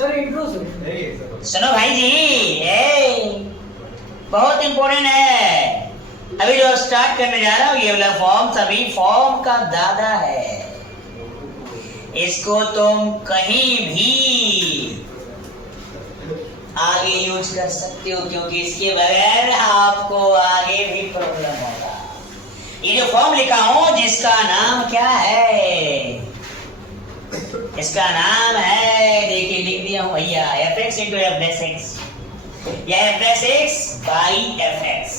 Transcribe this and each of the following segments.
Sir intro सुनो भाई जी, बहुत इंपॉर्टेंट है। अभी जो स्टार्ट करने जा रहा हूँ ये वाला फॉर्म सभी फॉर्म का दादा है। इसको तुम कहीं भी आगे यूज कर सकते हो, क्योंकि इसके बगैर आपको आगे भी प्रॉब्लम होगा। ये जो फॉर्म लिखा हूं जिसका नाम क्या है, इसका नाम है, देखिए लिख दिया हूं भैया, fx into f dash x या f dash x by f x.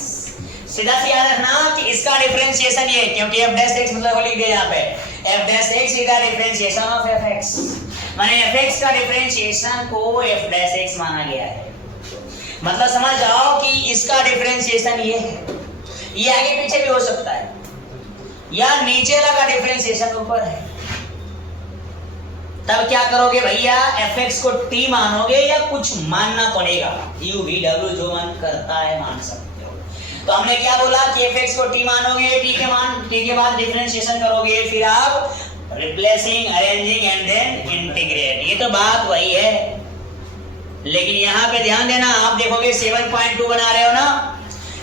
सीधा से याद रखना कि इसका डिफरेंशिएशन ये, क्योंकि एफ डैश एक्स मतलब लिख दिया यहाँ पे, एफ डैश एक्स का डिफरेंशिएशन ऑफ एफ एक्स, माने एफ एक्स का डिफरेंशिएशन को एफ डैश एक्स माना गया है। मतलब समझ जाओ कि इसका डिफरेंशिएशन ये है, ये आगे पीछे भी हो सकता है, या नीचे वाला का डिफरेंशिएशन ऊपर है। तब क्या करोगे भैया, fx को t मानोगे या कुछ मानना पड़ेगा, u v w जो मन करता है मान सकते हो। तो हमने क्या बोला कि fx को t मानोगे, t के बाद डिफरेंशिएशन करोगे, फिर आप replacing, arranging and then integrate. ये तो बात वही है, लेकिन यहाँ पे ध्यान देना, आप देखोगे 7.2 बना रहे हो ना,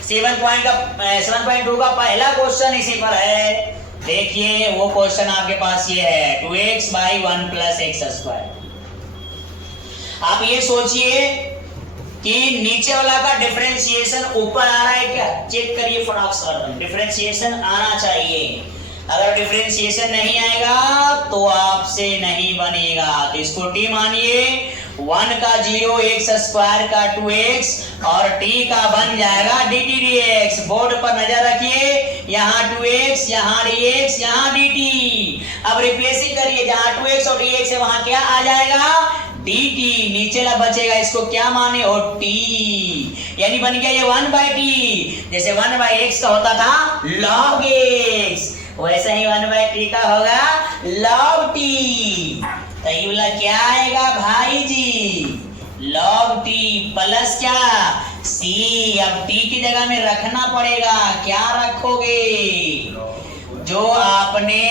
7.2 का पहला क्वेश्चन इसी पर है। देखिए वो क्वेश्चन आपके पास ये है, 2x by 1 plus x square. आप ये सोचिए कि नीचे वाला का डिफरेंशिएशन ऊपर आ रहा है क्या, चेक करिए फटाक से, डिफरेंशिएशन आना चाहिए। अगर डिफरेंशिएशन नहीं आएगा तो आपसे नहीं बनेगा। तो इसको t मानिए, 1 का 0, एक्स स्क्वायर का 2x और t का बन जाएगा dt dx। बोर्ड पर नजर रखिए, यहाँ 2x, यहाँ dx, यहाँ dt। अब रिप्लेसिंग करिए, जहाँ 2x और dx है वहां क्या आ जाएगा, dt। नीचे ला बचेगा, इसको क्या माने हो, t, यानी बन गया ये 1/t। जैसे 1/x का होता था log x, वैसे ही 1/t का होगा log t। तो ये वाला क्या आएगा भाई जी, log t प्लस क्या c। अब t की जगह में रखना पड़ेगा, क्या रखोगे, जो आपने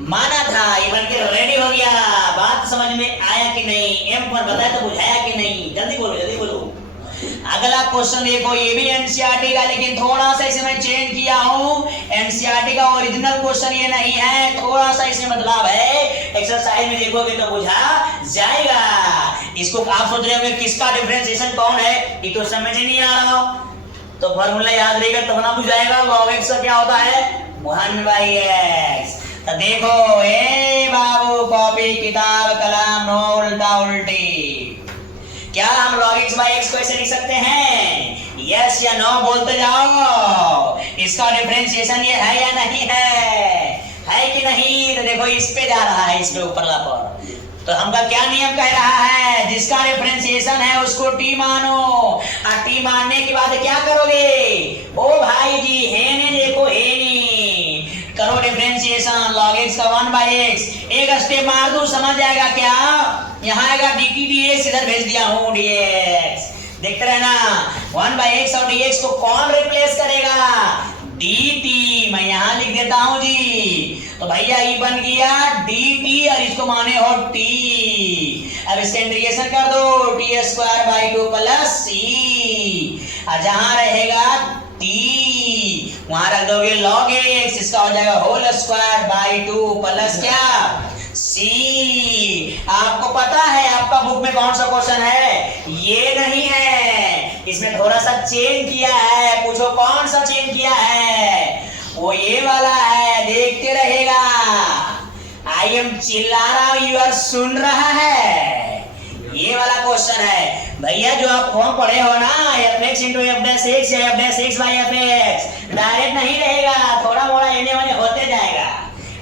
माना था। ये बन के रेडी हो गया। बात समझ में आया कि नहीं, एम पर बताया तो बुझाया कि नहीं, जल्दी बोलो जल्दी बोलो। अगला क्वेश्चन देखो, ये भी एनसीईआरटी का, लेकिन थोड़ा सा इसे मैं चेंज किया हूँ। एनसीईआरटी का ओरिजिनल क्वेश्चन ये नहीं है, थोड़ा सा इसमें बदलाव है। एक्सरसाइज में देखोगे तो बुझा जाएगा। इसको आप सोच रहे होंगे किसका डिफरेंशिएशन कौन है, ये तो समझ नहीं आ रहा, तो फॉर्मूला याद रहेगा तब ना बुझाएगा। log x का क्या होता है, 1/x। तो देखो ए बाबू, कॉपी किताब कलम, नो उल्टा उल्टी। क्या हम log x/x को ऐसे लिख सकते हैं, यस या नो बोलते जाओ। इसका डिफरेंशिएशन ये है या नहीं है कि नहीं। तो देखो इस पे जा रहा है, इस पे ऊपरला पर। तो हमका क्या नियम कह रहा है, जिसका डिफरेंशिएशन है उसको t मानो, और t मानने के बाद क्या करोगे, ओ भाई जी हेने देखो, हेने करो डिफरेंशिएशन, log x का 1/x। एक स्टेप मार दो समझ जाएगा क्या, यहाँ आएगा dt dx, इधर भेज दिया हूँ dx। देखते रहना, 1/x और dx को कौन रिप्लेस करेगा, dt। मैं यहाँ लिख देता हूँ जी। तो भैया ये बन गया dt और इसको माने हो t। अब इसका इंटीग्रेशन कर दो, t²/2 प्लस c, और जहां रहेगा t वहां रख दोगे log x, इसका हो जाएगा होल² प्लस क्या c। आपको पता है आपका बुक में कौन सा क्वेश्चन है, ये नहीं है, इसमें थोड़ा सा चेंज किया है। पूछो कौन सा चेंज किया है, वो ये वाला है, देखते रहेगा। आई एम चिल्ला रहा हूं, यू आर सुन रहा है, ये वाला क्वेश्चन है भैया। जो आप फॉर्म पढ़े हो ना, fx into f dash x या f dash x by f x, direct नहीं रहेगा, थोड़ा मोड़ा एने वाले होते जाएगा,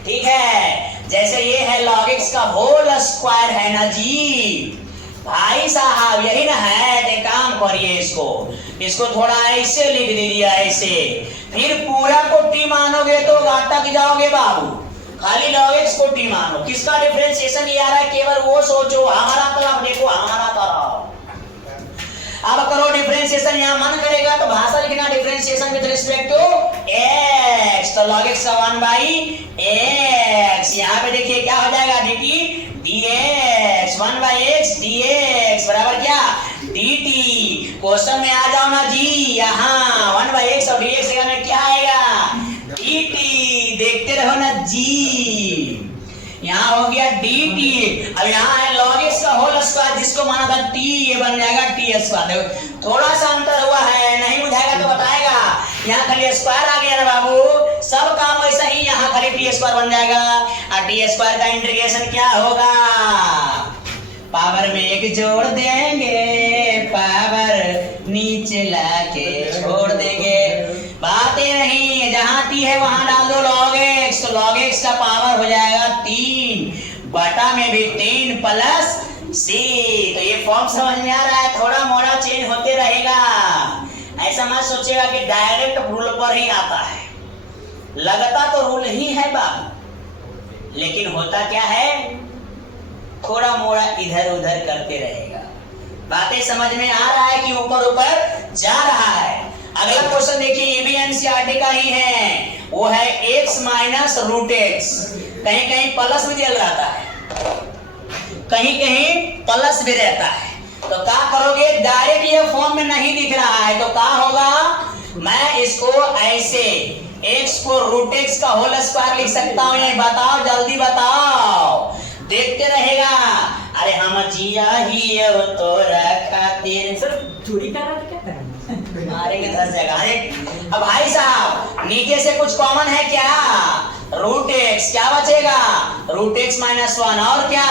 ठीक है। जैसे ये है log x का होल स्क्वायर है ना जी भाई साहब, यही ना है। तो काम करिए, इसको थोड़ा ऐसे लिख दीजिए, ऐसे। फिर पूरा को t मानोगे तो अटक जाओगे बाबू, खाली log x को t मानो। किसका डिफरेंशिएशन ये आ रहा है, केवल वो सोचो, हमारा तरफ देखो, हमारा तरफ। अब करो डिफरेंस डिफरेंशिएशन यहाँ मन करेगा तो भाषा लिखना differentiation with respect to x, तो log x का 1/x। यहाँ पे देखिए क्या हो जाएगा, dt dx 1/x dx बराबर क्या dt। क्वेश्चन में आ जाओ ना जी, यहाँ 1/x और dx जगह में क्या आएगा dt, देखते रहो ना जी। यहाँ हो गया dt, अब यहाँ है log x का होल स्क्वायर जिसको माना था t, ये बन जाएगा t स्क्वायर। थोड़ा सा अंतर हुआ है, नहीं बुझाएगा तो बताएगा। यहाँ खाली स्क्वायर आ गया ना बाबू, सब काम वैसा ही, यहाँ खाली टी स्क्वायर बन जाएगा। और टी स्क्वायर का इंटीग्रेशन क्या होगा, पावर में एक जोड़ देंगे, पावर नीचे लाके छोड़ देंगे। बातें नहीं, जहां टी है वहां डाल दो log x, तो log x का पावर हो जाएगा 3 बटा में भी 3 प्लस c। तो ये फॉर्म समझ में आ रहा है, थोड़ा मोड़ा चेंज होते रहेगा। ऐसा मत सोचेगा कि डायरेक्ट रूल पर ही आता है, लगता तो रूल ही है बाबू, लेकिन होता क्या है, थोड़ा मोड़ा इधर उधर करते रहेगा। बातें समझ में आ रहा है कि ऊपर ऊपर जा रहा है। अगला क्वेश्चन देखिए, ये भी एनसीईआरटी का ही है, वो है x माइनस रूट एक्स। कहीं कहीं प्लस भी दिया रहता है, कहीं कहीं प्लस भी रहता है, तो क्या करोगे, डायरेक्ट ये फॉर्म में नहीं दिख रहा है तो क्या होगा, मैं इसको ऐसे x को रूट एक्स का होल स्क्वायर लिख सकता हूँ। ये बताओ, जल्दी बताओ, देखते रहेगा। अरे हम जिया ही अब तो खातिर सर चोरी कर रहा था क्या? मारेंगे 10 जगह। अब भाई साहब नीचे से कुछ कॉमन है क्या, रूट एक्स, क्या बचेगा रूट एक्स माइनस 1 और क्या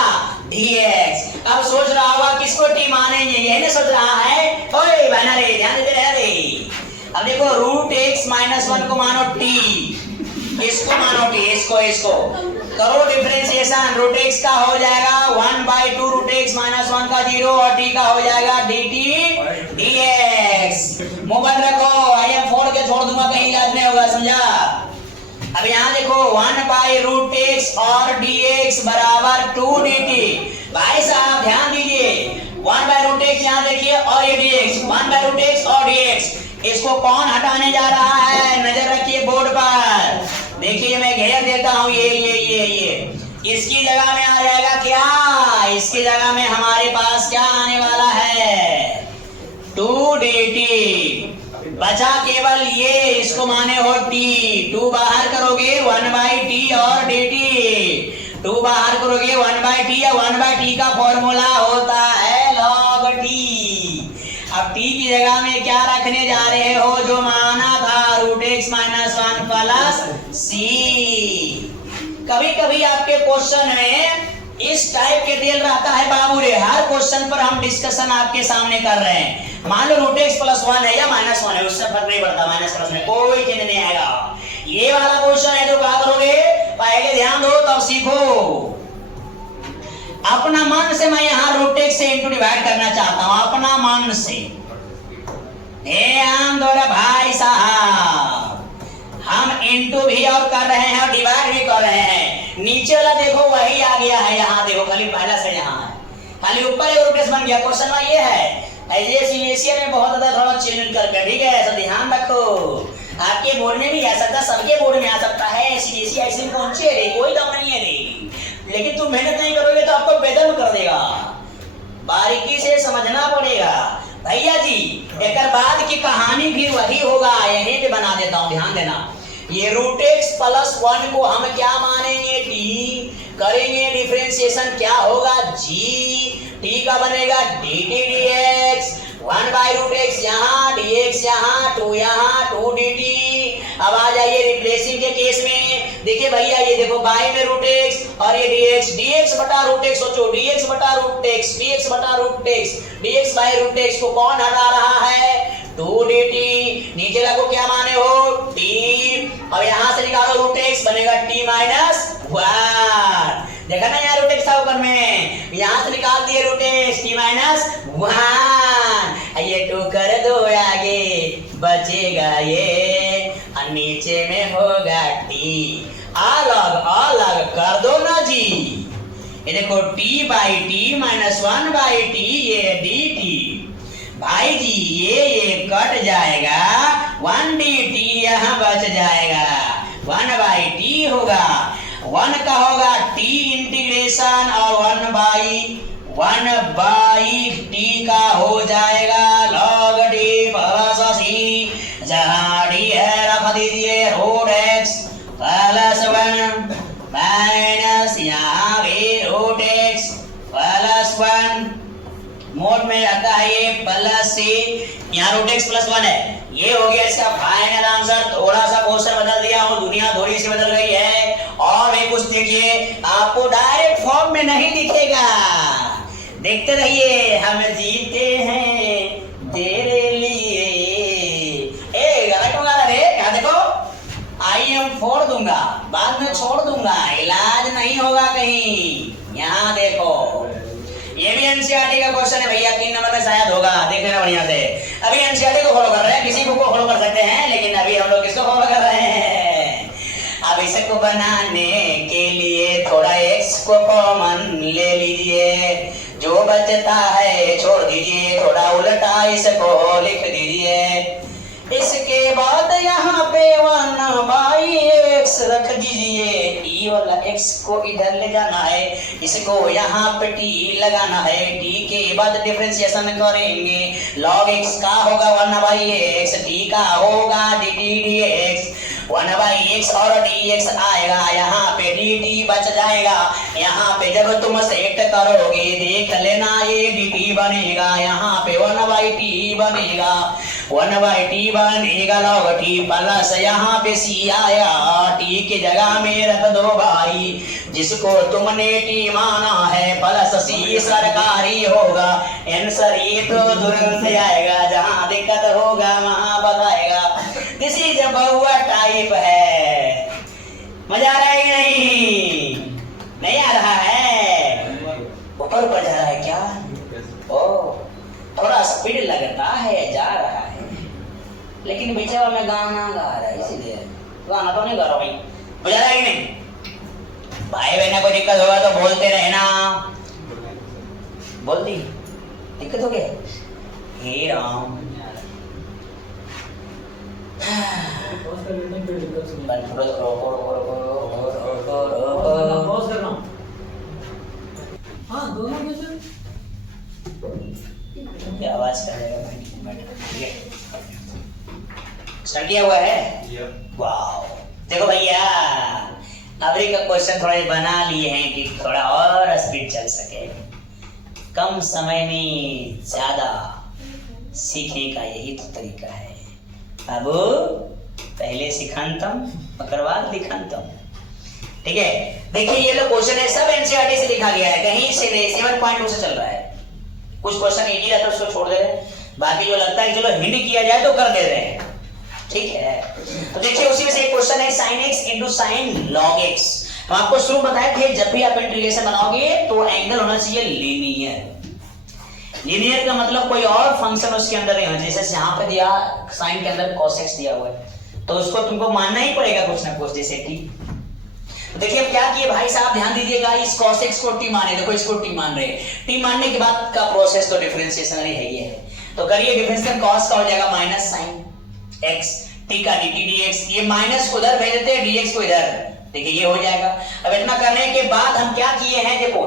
dx। अब सोच रहा होगा किसको t मानेंगे, यही नहीं सोच रहा है, ओए बहना रे ध्यान देते रहे। अब देखो रूट एक्स माइनस 1 को मानो t, इसको मानो t, इसको करो डिफरेंशिएशन। रूट एक्स का हो जाएगा 1/2 रूट एक्स माइनस 1 का 0 और t का हो जाएगा dt dx। मुंह बंद रखो, आइए फोड़ के छोड़ दूंगा, कहीं याद नहीं होगा, समझा। अब यहाँ देखो 1/रूट एक्स और dx बराबर 2 dt। भाई साहब ध्यान दीजिए, 1/रूट एक्स यहाँ देखिए और ये dx, 1/रूट एक्स और dx, इसको कौन हटाने जा रहा है, नजर रखिए बोर्ड पर। देखिए मैं घेर देता हूँ, ये इसकी जगह में आ जाएगा क्या, इसकी जगह में हमारे पास क्या आने वाला है 2 dt, बचा केवल ये, इसको माने हो t, 2 बाहर करोगे 1/t और dt, 2 बाहर करोगे 1/t या 1/t का फॉर्मूला होता है log t। अब t की जगह में क्या रखने जा रहे हो, जो माना था root x minus 1 plus c। कभी कभी आपके क्वेश्चन में इस टाइप के तेल रहता है बाबू रे, हर क्वेश्चन पर हम डिस्कशन आपके सामने कर रहे हैं। मान लो रूट एक्स प्लस 1 है या माइनस 1 है, उससे फर्क नहीं पड़ता, माइनस प्लस में कोई चेंज नहीं आएगा। ये वाला क्वेश्चन है तो क्या करोगे, पहले ध्यान दो तब सीखो। अपना मन से मैं यहाँ रूट एक्स से इंटू डिवाइड करना चाहता हूँ, अपना मन से। ध्यान दो रे भाई साहब, हम इंटू भी और कर रहे हैं और डिवाइड भी कर रहे हैं। नीचे वाला देखो वही आ गया है, यहाँ देखो खाली पहला से यहाँ है, खाली ऊपर एक रूट एक्स बन गया। क्वेश्चन में ये है, ऐसे सीबीएसई में बहुत ज्यादा थोड़ा चेंज करके, ठीक है, ऐसा ध्यान रखो। आपके बोर्ड में भी आ सकता, सबके बोर्ड में आ सकता है, सीबीएसई ऐसे पहुंचे रे, कोई दम नहीं है रे, लेकिन तुम मेहनत नहीं करोगे तो आपको बेदम कर देगा। बारीकी से समझना पड़ेगा भैया जी। एक बाद की कहानी भी वही होगा, यहीं पे बना देता हूँ, ध्यान देना। ये रूट एक्स प्लस 1 को हम क्या मानेंगे t, करेंगे डिफरेंशिएशन, क्या होगा g, t का बनेगा dt dx, 1/रूट एक्स यहाँ, dx यहाँ, 2 यहाँ, 2 dt। अब आ जाइए रिप्लेसिंग के केस में, देखिए भैया ये देखो बाई में रूट एक्स और ये dx बटा रूट एक्स, सोचो dx बटा रूट एक्स, dx बटा root x, dx by root x को कौन हटा रहा है 2 dt। नीचे लगो क्या माने हो t, अब यहाँ से निकालो रूट एक्स बनेगा t माइनस 1। देखा ना यहाँ रूट एक्स था ऊपर में, यहाँ से निकाल दिए रूट एक्स t माइनस 1। ये 2 कर दो आगे, बचेगा ये, और नीचे में होगा t। अलग कर दो ना जी, ये देखो t/t माइनस 1/t, ये dt भाई जी ये कट जाएगा, 1dt यहाँ बच जाएगा, 1/t होगा, 1 का होगा t इंटीग्रेशन और 1/t का हो जाएगा log t प्लस c, जहाँ d है रख दीजिए रूट x प्लस 1 माइनस यहाँ भी रूट x प्लस 1, मोड में रहता है ये प्लस c, यहाँ रूट x प्लस 1 है। ये हो गया इसका फाइनल आंसर। थोड़ा सा क्वेश्चन बदल दिया हूँ, दुनिया थोड़ी सी बदल गई है। और भी कुछ देखिए, आपको डायरेक्ट फॉर्म में नहीं दिखेगा, देखते रहिए। हम जीते हैं तेरे लिए। ए गलत होगा रे, यहाँ देखो आई एम फोड़ दूंगा, बाद में छोड़ दूंगा, इलाज नहीं होगा कहीं। यहाँ देखो ये भी एनसीईआरटी का क्वेश्चन है भैया, 3 नंबर में शायद होगा, देख लेना बढ़िया से। अभी एनसीईआरटी को फॉलो कर रहे हैं, किसी बुक को फॉलो कर सकते हैं, लेकिन अभी हम लोग किसको फॉलो कर रहे हैं? अब इसको बनाने के लिए थोड़ा एक्स को कॉमन ले लीजिए, जो बचता है छोड़ दीजिए, थोड़ा उल्टा इसको लिख दीजिए। इसके बाद यहाँ पे 1/x रख दीजिए, ई वाला x को इधर ले जाना है, इसको यहाँ पे t लगाना है, t के बाद डिफरेंशिएशन करेंगे, log x का होगा 1/x, t का होगा dt dx, 1/x और dx आएगा, यहाँ पे dt बच जाएगा। यहाँ पे जब तुम सेट करोगे देख लेना ये dt बनेगा, यहाँ पे 1/t बनेगा, 1/t बनेगा log t प्लस यहाँ पे c आया, t की जगह में रख दो भाई, जिसको तुमने t माना है, प्लस c सरकारी होगा। आंसर ये तो तुरंत आएगा, जहाँ दिक्कत होगा वहाँ बताएगा। This is a Bahua type है। मजा आ रहा है कि नहीं? नहीं आ रहा है? ऊपर ऊपर जा रहा है क्या? ओ थोड़ा स्पीड लगता है, जा रहा है, लेकिन पीछे वाला में गाना गा रहा है, इसीलिए गाना तो नहीं गा रहा भाई। मजा आ रहा है कि नहीं? भाई बहना कोई दिक्कत होगा तो बोलते रहना। बोल दी दिक्कत हो गया? हे राम, आवाज करेगा। स्टार्ट किया हुआ है। वाओ देखो भैया, अभी का क्वेश्चन थोड़ा बना लिए हैं कि थोड़ा और स्पीड चल सके, कम समय में ज्यादा सीखने का यही तो तरीका है। अब पहले सिखानतम मगर बाद लिखानतम, ठीक है? देखिए ये लो क्वेश्चन है, सब एनसीईआरटी से लिखा गया है, कहीं से नहीं, 7.2 से चल रहा है। कुछ क्वेश्चन इजी रहता है उसको छोड़ दे रहे हैं, बाकी जो लगता है चलो हिंट किया जाए तो कर दे रहे हैं, ठीक है? तो देखिए उसी में से एक क्वेश्चन है sin x into sin log x। हम आपको शुरू बताए थे जब भी आप इंटीग्रेशन बनाओगे तो एंगल होना चाहिए लीनियर। लीनियर का मतलब कोई और फंक्शन उसके अंदर नहीं होना, जैसे यहाँ पे दिया sin के अंदर cos x दिया हुआ है, तो उसको तुमको मानना ही पड़ेगा कुछ ना कुछ, जैसे t। देखिए अब क्या किए भाई साहब, ध्यान दीजिएगा, इस cos x को t माने, देखो इसको t मान रहे हैं, t मानने के बाद का प्रोसेस तो डिफरेंशिएशन है ही है, तो करिए डिफरेंशिएशन cos का हो जाएगा माइनस sin x, t का dt dx, ये माइनस को उधर भेज देते हैं, dx को इधर, देखिए ये हो जाएगा। अब इतना करने के बाद हम क्या किए हैं, देखो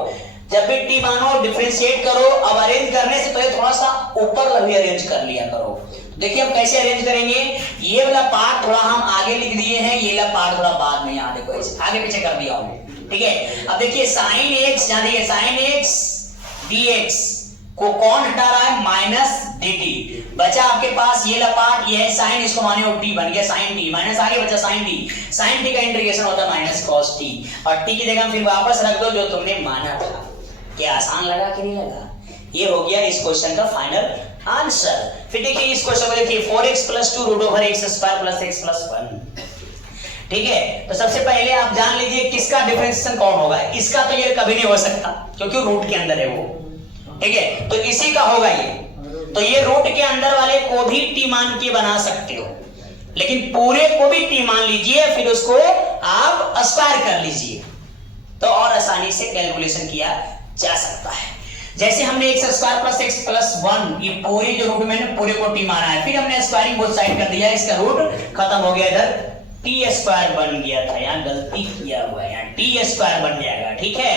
जब भी t मानो डिफरेंशिएट करो, अब अरेंज करने से पहले थोड़ा सा ऊपर भी अरेंज कर लिया करो। देखिए हम कैसे अरेंज करेंगे, ये वाला पार्ट थोड़ा हम आगे लिख दिए हैं, ये वाला पार्ट थोड़ा बाद में, यहाँ देखो ऐसे आगे पीछे कर दिया हूँ, ठीक है? अब देखिए sin x, यहाँ देखिए sin x dx को कौन हटा रहा है, माइनस dt, बचा आपके पास ये वाला पार्ट, ये है sin, इसको माने और t बन गया sin t, माइनस आगे बचा sin t, sin t का इंटीग्रेशन होता है माइनस cos t, और t की जगह फिर वापस रख दो जो तुमने माना था। क्या आसान लगा कि नहीं लगा? ये हो गया इस क्वेश्चन का फाइनल आंसर। फिर देखिए इस क्वेश्चन को देखिए 4x + 2 √x² + x + 1, ठीक है? तो सबसे पहले आप जान लीजिए किसका डिफरेंशिएशन कौन होगा, इसका तो ये कभी नहीं हो सकता क्योंकि रूट के अंदर है वो, ठीक है? तो इसी का होगा ये, तो ये रूट के अंदर वाले को भी t मान के बना सकते हो, लेकिन पूरे को भी t मान लीजिए, फिर उसको आप स्क्वायर कर लीजिए, तो और आसानी से कैलकुलेशन किया जा सकता है। जैसे हमने x square plus x plus 1 ये पूरी जो रूट में पूरे को टी माना है, फिर हमने स्क्वायरिंग बोथ साइड कर दिया, इसका रूट खत्म हो गया, इधर टी स्क्वायर बन गया था, यहाँ गलती किया हुआ है, यहाँ टी स्क्वायर बन जाएगा, ठीक है,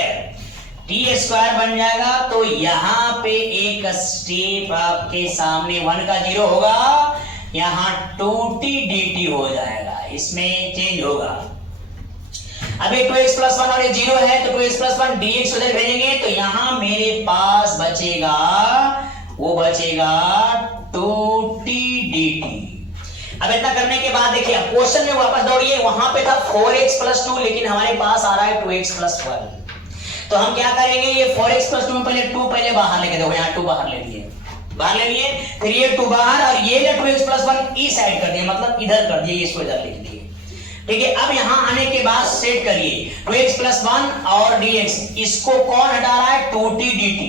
टी स्क्वायर बन जाएगा। तो यहाँ पे एक स्टेप आपके सामने 1 का 0 होगा, यहाँ 2t dt हो जाएगा, इसमें चेंज होगा। अभी 2x प्लस 1 और ये 0 है तो 2x प्लस 1 dx उधर भेजेंगे तो यहां मेरे पास बचेगा, वो बचेगा 2t dt। अब इतना करने के बाद देखिए अब क्वेश्चन में वापस दौड़िए, वहां पे था 4x प्लस 2 लेकिन हमारे पास आ रहा है 2x प्लस 1। तो हम क्या करेंगे, ये 4x प्लस 2 में पहले 2 पहले बाहर लेके देखो, यहाँ 2 बाहर ले लिए, बाहर ले लिए, फिर ये 2 बाहर और ये 2x प्लस 1 इस साइड कर दिए, मतलब इधर कर दिए, इसको इधर लिख दिए, ठीक है। अब यहां आने के बाद सेट करिए 2x प्लस 1 और dx, इसको कौन हटा रहा है, 2t dt,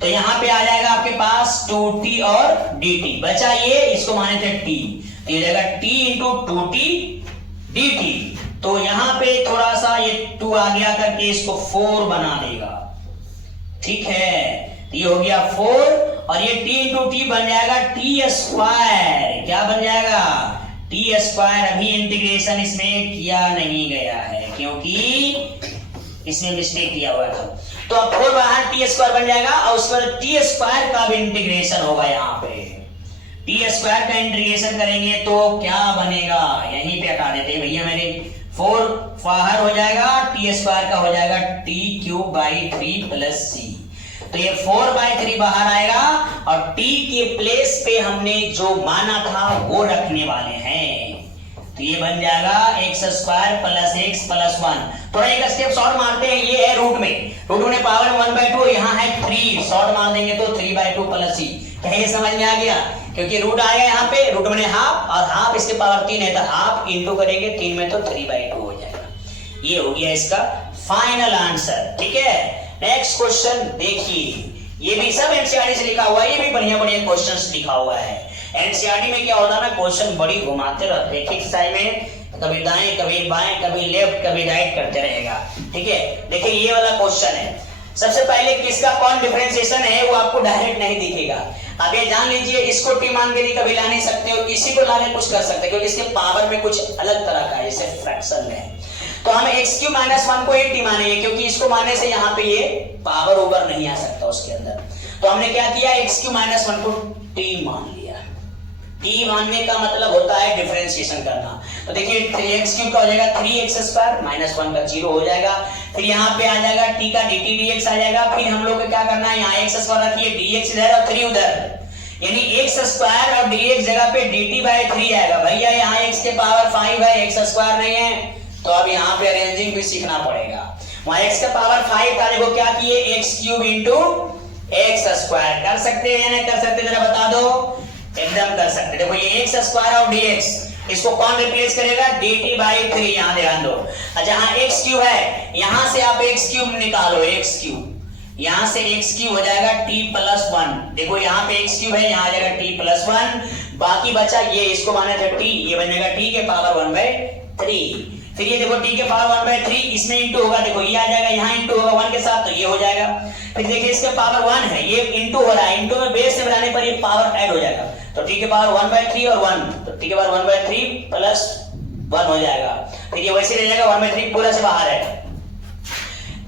तो यहां पे आ जाएगा आपके पास 2t और dt, बचा ये, इसको माने थे t, तो ये जाएगा t इंटू 2t dt। तो यहां पे थोड़ा सा ये 2 आ गया करके इसको 4 बना देगा, ठीक है, ये हो गया 4 और ये t इंटू t बन जाएगा t स्क्वायर, क्या बन जाएगा, टी स्क्वायर। अभी इंटीग्रेशन इसमें किया नहीं गया है क्योंकि इसमें मिस्टेक किया हुआ था, तो अब 4 बाहर टी स्क्वायर बन जाएगा और उस पर टी स्क्वायर का भी इंटीग्रेशन होगा, यहाँ पे टी स्क्वायर का इंटीग्रेशन करेंगे तो क्या बनेगा, यहीं पे हटा देते हैं भैया मेरे, 4 बाहर हो जाएगा, टी स्क्वायर का हो जाएगा टी क्यूब बाई 3 प्लस सी, तो ये 4/3 बाहर आएगा और t के प्लेस पे हमने जो माना था वो रखने वाले हैं, तो ये बन जाएगा x square plus x plus 1। थोड़ा एक स्टेप शॉर्ट मारते हैं, ये है रूट में पावर 1/2, यहाँ है 3, शॉर्ट मार देंगे तो 3/2 प्लस c, क्या ये समझ में आ गया, क्योंकि रूट आएगा यहाँ पे, रूट में हाफ और हाफ इसके पावर 3 है, तो हाफ इंटू करेंगे 3 में तो 3/2 हो जाएगा, ये हो गया इसका फाइनल आंसर, ठीक है। नेक्स्ट क्वेश्चन देखिए, ये भी सब एनसीईआरटी से लिखा हुआ है, ये भी बढ़िया बढ़िया क्वेश्चंस लिखा हुआ है। एनसीईआरटी में क्या होता है ना, क्वेश्चन बड़ी घुमाते रहते हैं, एक साइड में कभी दाएं कभी बाएं कभी लेफ्ट कभी राइट करते रहेगा, ठीक है। देखिए ये वाला क्वेश्चन है, सबसे पहले किसका कौन डिफरेंशिएशन है वो आपको डायरेक्ट नहीं दिखेगा, अब ये जान लीजिए, इसको टी मान के कभी ला नहीं सकते हो, इसी को लाने कुछ कर सकते हो क्योंकि इसके पावर में कुछ अलग तरह का है, जैसे फ्रैक्शन है, तो हम x क्यूब माइनस 1 को टी मानेंगे क्योंकि इसको मानने से यहाँ पे ये पावर ओवर नहीं आ सकता उसके अंदर, तो हमने क्या किया, x क्यूब माइनस 1 को t मान लिया। t मानने का मतलब होता है डिफरेंशिएशन करना, तो देखिए 3x क्यूब का हो जाएगा 3x स्क्वायर माइनस 1 का 0 हो जाएगा, फिर यहाँ पे आ जाएगा t का dt dx आ जाएगा, फिर हम लोग को क्या करना है, यहाँ x स्क्वायर रखिए, dx इधर और 3 उधर, यानी x स्क्वायर और dx जगह पे dt बाय 3 आएगा, भैया यहाँ x के पावर 5 है, x स्क्वायर नहीं है, तो अब यहाँ पे अरेंजिंग भी सीखना पड़ेगा, वहां x का पावर 5 था, देखो क्या किए, x cube into x square, कर सकते हैं या नहीं कर सकते, जरा बता दो, एकदम कर सकते। देखो ये x स्क्वायर और dx, इसको कौन रिप्लेस करेगा, dt बाई 3, यहाँ ध्यान दो, जहां x क्यूब है यहां से आप x क्यूब निकालो, x क्यूब, यहां से x क्यूब हो जाएगा t प्लस 1, देखो यहाँ पे x क्यूब है, यहाँ आ जाएगा t प्लस 1, बाकी बचा ये, इसको माने थे t, ये बन जाएगा t के पावर 1/3, फिर ये देखो t के पावर 1/3, इसमें इंटू होगा, देखो ये आ जाएगा, यहाँ इंटू होगा 1 के साथ, तो ये हो जाएगा, फिर देखिए इसके पावर 1 है, ये इंटू हो रहा है, इंटू में बेस से बनाने पर ये पावर ऐड हो जाएगा, तो t के पावर 1/3 और 1, तो t के पावर 1/3 प्लस 1 हो जाएगा, फिर ये वैसे रह जाएगा 1/3 पूरा से बाहर है,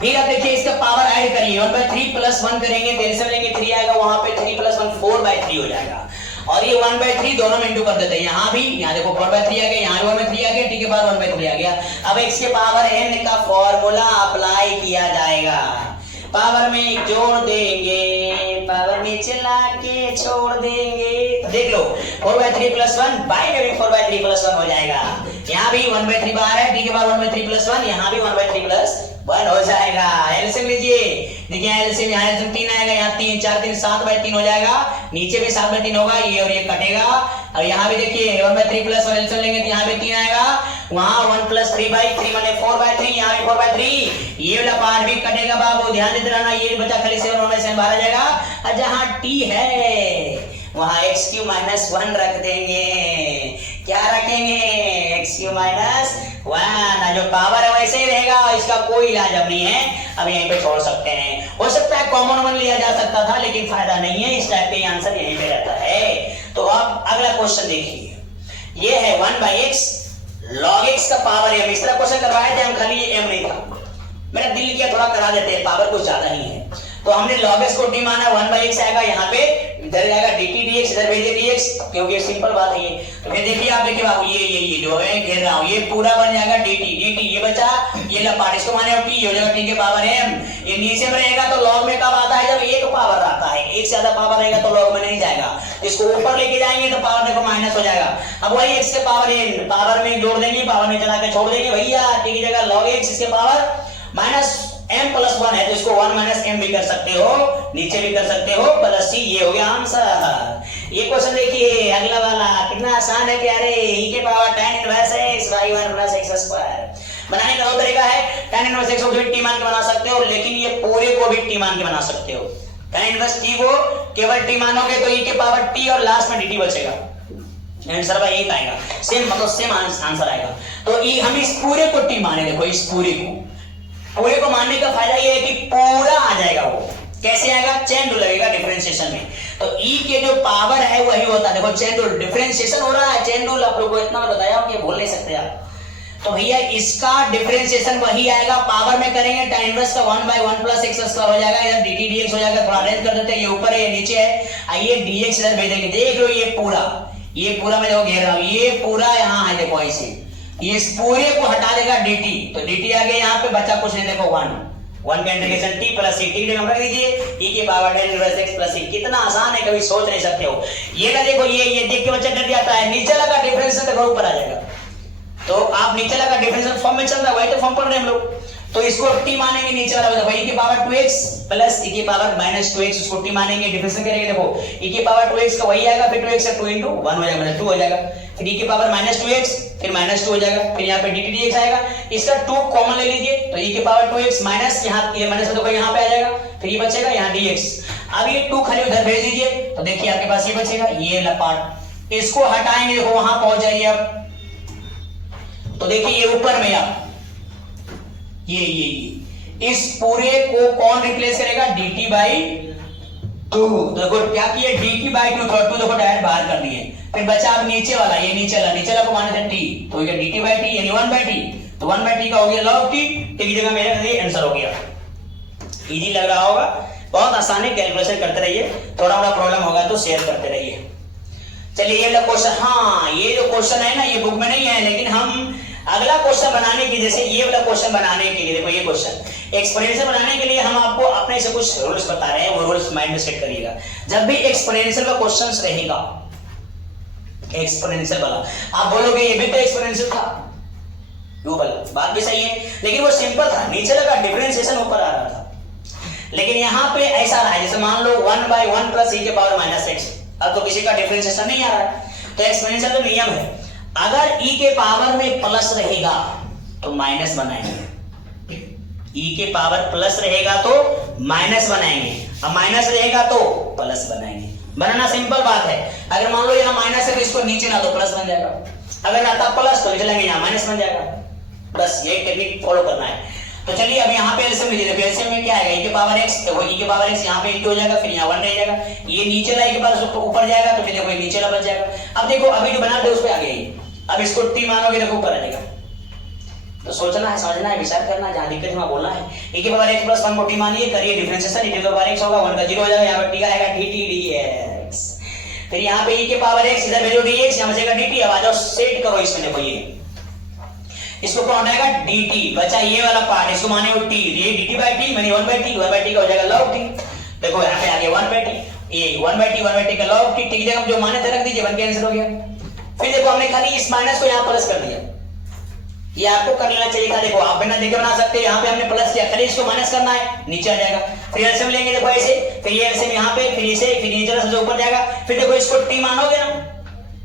फिर अब देखिए इसका पावर ऐड करिए, 1/3 प्लस 1 करेंगे, टेंशन लेंगे 3 आएगा, वहां पे 3 प्लस 1 4/3 हो जाएगा, और ये 1/3 दोनों में इंटू कर देते हैं, यहाँ भी, यहाँ देखो 4/3 आ गया, यहाँ भी 1/3 आ गया, t के पावर 1/3 आ गया। अब x के पावर n का फॉर्मूला अप्लाई किया जाएगा, पावर में जोड़ देंगे, पावर में चला के छोड़ देंगे, देख लो 4/3 प्लस 1, बाई में भी 4/3 प्लस 1 हो जाएगा, यहाँ भी 1/3 बाहर है, t के पावर 1/3 प्लस 1, यहाँ भी 1/3 प्लस 1 हो जाएगा। एलसीएम लीजिए, देखिए एलसीएम यहाँ एलसीएम 3 आएगा, यहाँ 3 4 3 7/3 हो जाएगा, नीचे भी 7/3 होगा, ये और ये कटेगा, और यहाँ भी देखिए 1/3 प्लस 1 एलसीएम लेंगे तो यहाँ पे 3 आएगा, वहाँ 1 प्लस 3/3 माने 4/3, यहाँ भी 4/3, ये वाला पार्ट भी कटेगा बाबू, ध्यान देते रहना, ये बचा खाली 7 होने से बाहर आ जाएगा, और जहाँ t है वहां एक्स क्यू माइनस 1 रख देंगे। क्या रखेंगे? X Q minus 1। जो पावर है वैसे ही रहेगा, इसका कोई इलाज अब नहीं है, अब यहीं पे छोड़ सकते हैं। हो सकता है कॉमन वन लिया जा सकता था, लेकिन फायदा नहीं है, इस टाइप के आंसर यहीं पे रहता है। तो अब अगला क्वेश्चन देखिए, ये है 1/x log x का पावर m। इस तरह क्वेश्चन करवाए थे हम, खाली ये m नहीं था, मेरा दिल किया थोड़ा करा देते हैं, पावर कुछ ज्यादा ही है। तो हमने log x को t माना, 1/x आएगा, यहाँ पे इधर जाएगा dt dx, इधर भेज दे dx, क्योंकि सिंपल बात है ये। तो फिर देखिए आप, देखिए बाबू ये जो है घेर रहा हूं, ये पूरा बन जाएगा dt, ये बचा, ये लपाट, इसको माने t हो जाएगा t के पावर m। ये नीचे में रहेगा तो log में कब आता है? जब एक पावर आता है, एक से ज्यादा पावर रहेगा तो log में नहीं जाएगा। इसको ऊपर लेके जाएंगे तो पावर देखो माइनस हो जाएगा। अब वही x के पावर n पावर में जोड़ देंगे, पावर में चला के छोड़ देंगे भैया, t की जगह log x, इसके पावर माइनस m प्लस 1 है, तो इसको 1 माइनस m भी कर सकते हो, नीचे भी कर सकते हो, प्लस c। ये हो गया आंसर। ये क्वेश्चन देखिए अगला वाला, कितना आसान है प्यारे। e के power tan inverse x by 1 plus x square. बनाने का दो तरीका है, tan इनवर्स x को भी t मान के बना सकते हो, लेकिन ये पूरे को भी t मान के बना सकते हो। tan इनवर्स t को केवल t मानोगे तो e के पावर t और लास्ट में dt बचेगा, आंसर भाई एक आएगा, सेम मतलब सेम आंसर आएगा। तो हम इस पूरे को t माने, देखो इस पूरे को मानने का फायदा ये है कि पूरा आ जाएगा। वो कैसे आएगा? चेन रूल लगेगा डिफरेंशिएशन में, तो e के जो पावर है वही होता है। देखो चेन रूल, डिफरेंशिएशन हो रहा है, चेन रूल आप लोगों को इतना बताया कि भूल नहीं सकते आप। तो भैया इसका डिफरेंशिएशन वही आएगा, पावर में करेंगे tan इनवर्स का 1/1 प्लस x स्क्वायर हो जाएगा, इधर dt dx हो जाएगा। थोड़ा अरेंज कर देते हैं, ये ऊपर है ये नीचे है, आइए dx इधर भेजेंगे। देख लो ये पूरा मैं देखो घेर रहा हूं, ये पूरा यहाँ है, देखो ऐसे ये इस पूरे को हटा देगा dt, तो dt आ गया, यहाँ पे बचा कुछ नहीं, देखो 1 का integration t plus c, t हम रख दीजिए e की power tan inverse x plus c। कितना आसान है, कभी सोच नहीं सकते हो। ये ना देखो, ये देख के बच्चा डर जाता है, नीचे लगा डिफरेंशियल देखो ऊपर आ जाएगा। तो आप नीचे लगा डिफरेंशियल फॉर्म में चल रहा है, वही तो फॉर्म पढ़ रहे हैं हम लोग। तो इसको t मानेंगे, नीचे वाला देखो e की पावर 2x प्लस e की पावर माइनस 2x, उसको t मानेंगे, डिफरेंशियल करेंगे, देखो e की पावर 2x का वही आएगा, फिर 2x से 2 into 1 हो जाएगा, मतलब 2 हो जाएगा, फिर e की पावर माइनस 2x, फिर माइनस 2 हो जाएगा, फिर यहाँ पे dt dx आएगा, इसका 2 कॉमन ले लीजिए, तो e की पावर 2x माइनस यहाँ ये माइनस देखो यहाँ पे आ जाएगा, फिर ये बचेगा यहाँ dx। अब ये 2 खाली उधर भेज दीजिए, तो देखिए आपके पास ये बचेगा, ये लपाट, इसको हटाएंगे, देखो वहां पहुंच जाइए आप। तो देखिए ये ऊपर में आप ये इस पूरे को कौन रिप्लेस करेगा? dt by 2। देखो क्या किया, dt by 2 देखो डायरेक्ट बाहर कर दिए, फिर बचा अब नीचे वाला, ये नीचे वाला को माने थे t, तो ये dt by t यानी 1/t, तो 1/t का हो गया log t, t की जगह मेरा आंसर हो गया। इजी लग रहा होगा, बहुत आसान है, कैलकुलेशन करते रहिए, थोड़ा बड़ा प्रॉब्लम होगा तो शेयर करते रहिए। चलिए ये वाला क्वेश्चन, हाँ ये जो क्वेश्चन है ना ये बुक में नहीं है, लेकिन हम अगला क्वेश्चन बनाने की, जैसे ये वाला क्वेश्चन बनाने के लिए, देखो ये क्वेश्चन एक्सपोनेंशियल बनाने के लिए हम आपको अपने से कुछ रूल्स बता रहे हैं, वो रूल्स माइंड में सेट करिएगा। जब भी एक्सपोनेंशियल का क्वेश्चन रहेगा, एक्सपोनेंशियल वाला, आप बोलोगे ये भी तो एक्सपोनेंशियल था, वो वाला बात भी सही है, लेकिन वो सिंपल था, नीचे लगा डिफरेंशिएशन ऊपर आ रहा था। लेकिन यहाँ पे ऐसा रहा है, जैसे मान लो 1/1 प्लस e के पावर माइनस x, अब तो किसी का डिफरेंशिएशन नहीं आ रहा है, तो एक्सपोनेंशियल तो नियम है, अगर e के पावर में प्लस रहेगा तो माइनस बनाएंगे, e के पावर प्लस रहेगा तो माइनस बनाएंगे, अब माइनस रहेगा तो प्लस बनाएंगे। बनाना सिंपल बात है, अगर मान लो यहाँ माइनस है तो इसको नीचे ना दो, प्लस बन जाएगा, अगर आता प्लस तो चलेंगे यहाँ माइनस बन जाएगा, बस ये टेक्निक फॉलो करना है। तो चलिए अब यहाँ पे एलसीएम लीजिए, देखो एलसीएम में क्या आएगा, e के पावर x, तो वो e के पावर x यहाँ पे इंटू हो जाएगा, फिर यहाँ 1 रह जाएगा, ये नीचे ला e के पावर ऊपर जाएगा, तो फिर देखो ये नीचे ला बच जाएगा। अब देखो अभी जो बना दे उस पे आ गया, अब इसको t मानोगे देखो ऊपर आ जाएगा। तो सोचना है, समझना है, विचार करना है, जहाँ दिक्कत है वहाँ बोलना है। e के पावर x प्लस 1 को t मानिए, करिए डिफरेंशिएशन, e के पावर x होगा 1 का 0 हो जाएगा, यहाँ पे t आएगा dt dx, फिर यहाँ पे e के पावर x इधर भेजो dx, यहाँ बचेगा dt। अब आ जाओ सेट करो इसमें, देखो ये इसको कौन आएगा dt, बचा ये वाला पार्ट, इसको माने वो t, ये dt by t माने 1/t, 1/t का हो जाएगा log t। देखो यहाँ पे आ गया 1/t, ये 1/t का log t, t की जगह जो माने थे रख दीजिए, 1 कैंसिल हो गया। फिर देखो हमने खाली इस माइनस को यहाँ प्लस कर दिया, ये आपको कर लेना चाहिए था, देखो आप बिना देखे बना सकते हैं, यहाँ पे हमने प्लस किया, खाली इसको माइनस करना है, नीचे आ जाएगा, फिर एलसीएम लेंगे देखो ऐसे, फिर ये एलसीएम यहाँ पे, फिर इसे, फिर नीचे से ऊपर जाएगा, फिर देखो इसको t मानोगे ना,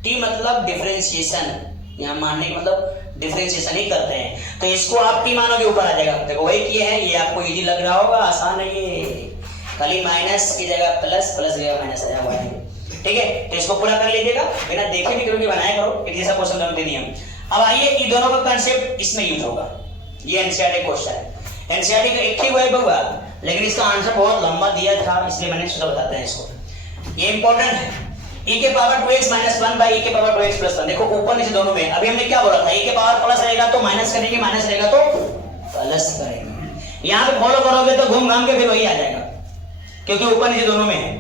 t मतलब डिफरेंशिएशन, यहाँ मानने का मतलब डिफरेंशिएशन ही करते हैं, तो इसको आप t मानोगे ऊपर आ जाएगा, देखो वही किए हैं, ये आपको इजी लग रहा होगा, आसान है ये, खाली माइनस की जगह प्लस, प्लस की जगह माइनस आ जाएगा, ठीक है, तो इसको पूरा कर लीजिएगा, बिना देखे भी करोगे बनाया करो, एक जैसा क्वेश्चन करते नहीं हम। अब आइए इन दोनों का कांसेप्ट इसमें यूज होगा। ये एनसीईआरटी क्वेश्चन है, एनसीईआरटी का एक ही हुआ है बउआ, लेकिन इसका आंसर बहुत लंबा दिया था, इसलिए मैंने सोचा बताते हैं इसको। ये इंपॉर्टेंट है, e के power 2x minus 1 by e के पावर 2x प्लस 1। देखो ऊपर नीचे दोनों में, अभी हमने क्या बोला था, e के पावर प्लस रहेगा तो माइनस करेंगे, माइनस रहेगा तो प्लस करेंगे। यहाँ पे फॉलो करोगे तो घूम घाम के फिर वही आ जाएगा, क्योंकि ऊपर नीचे दोनों में है।